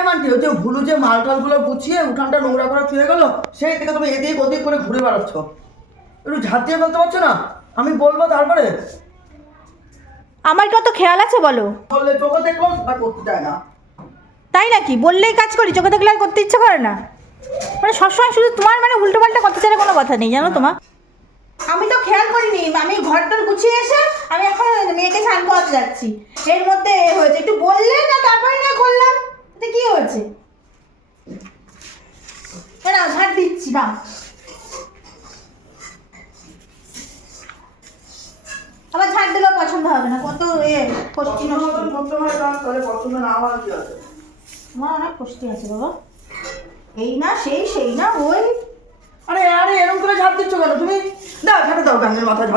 এমন কি হচ্ছে ভুলু যে মাল টালগুলো গুছিয়ে উঠানটা নোংরা করে ফিরে গেল সেই থেকে তুমি এদিক ওদিক করে ঘুরে বেড়াচ্ছ। একটু ঝাঁট দিয়ে ফেলতে পারছ না? আমি বলব তারপরে। আমার কত খেয়াল আছে বলো? বললে চোখে দেখলাম সেটা করতে চায় না। তাই নাকি? বললেই কাজ করি চোখে দেখলে আর করতে ইচ্ছে করে না। মানে সবসময় শুধু তোমার মানে উল্টো পাল্টা কথা ছাড়া কোনো কথা নেই জানো তোমার? আমি তো খেয়াল করিনি আমি ঘরটার গুছিয়ে এসে আমি এখন মেয়েকে স্নান করাতে যাচ্ছি। এর মধ্যে এ হয়েছে একটু বললে না তারপরে না করলাম না ঝাড় দিচ্ছি না আবার ঝাড় দিলেও পছন্দ হবে না কত এ কষ্টি। আছে আমার অনেক কষ্টি আছে বাবা। এই না সেই সেই না ওই। আরে আরে এরকম করে ঝাঁপ দিচ্ছ কেন? তুমি দাও ঝাঁটে দাও গানের মাথায়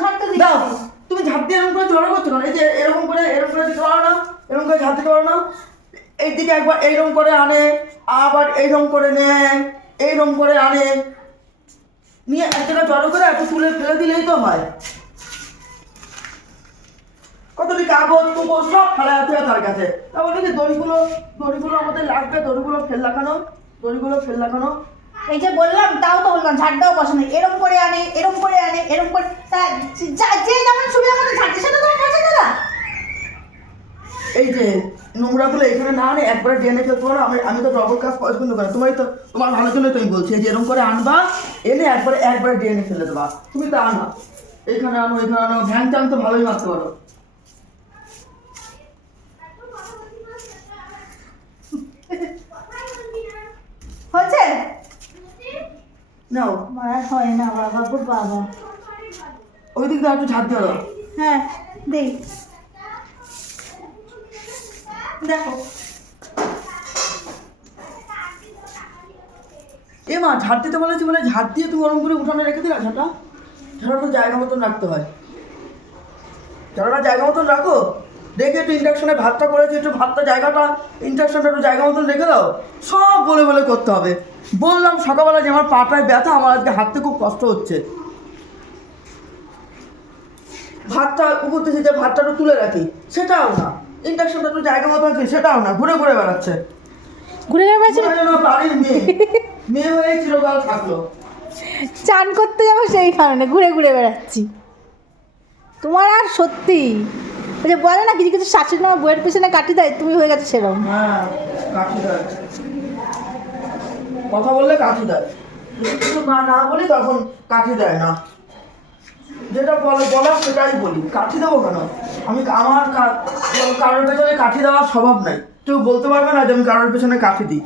ঝাড় তো দাও তুমি ঝাঁপ দিয়ে এরকম করে জড়ো করছ কেন? এই যে এরকম করে এরকম করে দিতে পারো না এরকম করে ঝাঁপ দিতে পারো না। এই দিকে একবার এইরকম করে আনে আবার এইরকম করে নেয় এইরকম করে আনে। নিয়ে এক জায়গায় জড়ো করে একটু তুলে ফেলে দিলেই তো হয়। কতটি কাগজ টুকো সব ফেলা আছে তার কাছে। তা বলি যে দড়িগুলো দড়িগুলো আমাদের লাগবে দড়িগুলো ফেল লাগানো দড়িগুলো ফেল লাগানো। এই যে বললাম তাও তো বললাম ঝাড় দেওয়া পছন্দ এরম করে আনে এরম করে আনে এরম করে তা যে যেমন সুবিধা মতো ঝাড়ছে সেটা পছন্দ না এই যে নোংরাগুলো এখানে না আনে একবারে ড্রেনে ফেলতে পারো। আমি আমি তো ডবল কাজ পছন্দ করি তোমার তো তোমার ভালো জন্য তুমি বলছি যে এরকম করে আনবা এনে একবারে একবারে ড্রেনে ফেলে দেবা। তুমি তা আনো। এখানে আনো এখানে আনো। ভ্যান চান তো ভালোই মারতে পারো। হচ্ছে নাও। আর হয় না বাবা বাবা। ওই দিক দিয়ে একটু ঝাঁপ দিয়ে হ্যাঁ দেই। দেখো। এ মা, ঝাড় দিতে বলেছি বলে ঝাড় দিয়ে তুমি ওরকম করে উঠানে রেখে দিলা ঝাঁটা ঝাড়াটা জায়গা মতন রাখতে হয়। ঝাড়াটা জায়গা মতন রাখো। দেখে একটু ইন্ডাকশনে ভাতটা করেছি, একটু ভাতটা জায়গাটা ইন্ডাকশনটা একটু জায়গা মতন রেখে দাও। সব বলে বলে করতে হবে। বললাম সকালবেলা যে আমার পাটায় ব্যথা, আমার আজকে হাঁটতে খুব কষ্ট হচ্ছে। ভাতটা উপরতে যে ভাতটা তুলে রাখি। সেটাও না। ইন্ডাকশনটা একটু জায়গা মতো আছে সেটাও না ঘুরে ঘুরে বেড়াচ্ছে। ঘুরে বাড়ির মেয়ে মেয়ে হয়ে চিরকাল থাকল। চান করতে যাব সেই কারণে ঘুরে ঘুরে বেড়াচ্ছি। তোমার আর সত্যি যে বলে না কিছু কিছু শাশুড়ি আমার বইয়ের পেছনে কাটি দেয় তুমি হয়ে গেছে সেরকম। হ্যাঁ কাঠি দেয়। কথা বললে কাঠি দেয়। কিছু না না বলি তখন কাঠি দেয় না। যেটা বলে, বলা সেটাই বলি। কাঠি দেবো কেন? আমি আমার কারোর পেছনে কাঠি দেওয়ার স্বভাব নাই। কেউ বলতে পারবে না যে আমি কারোর পেছনে কাঠি দিই।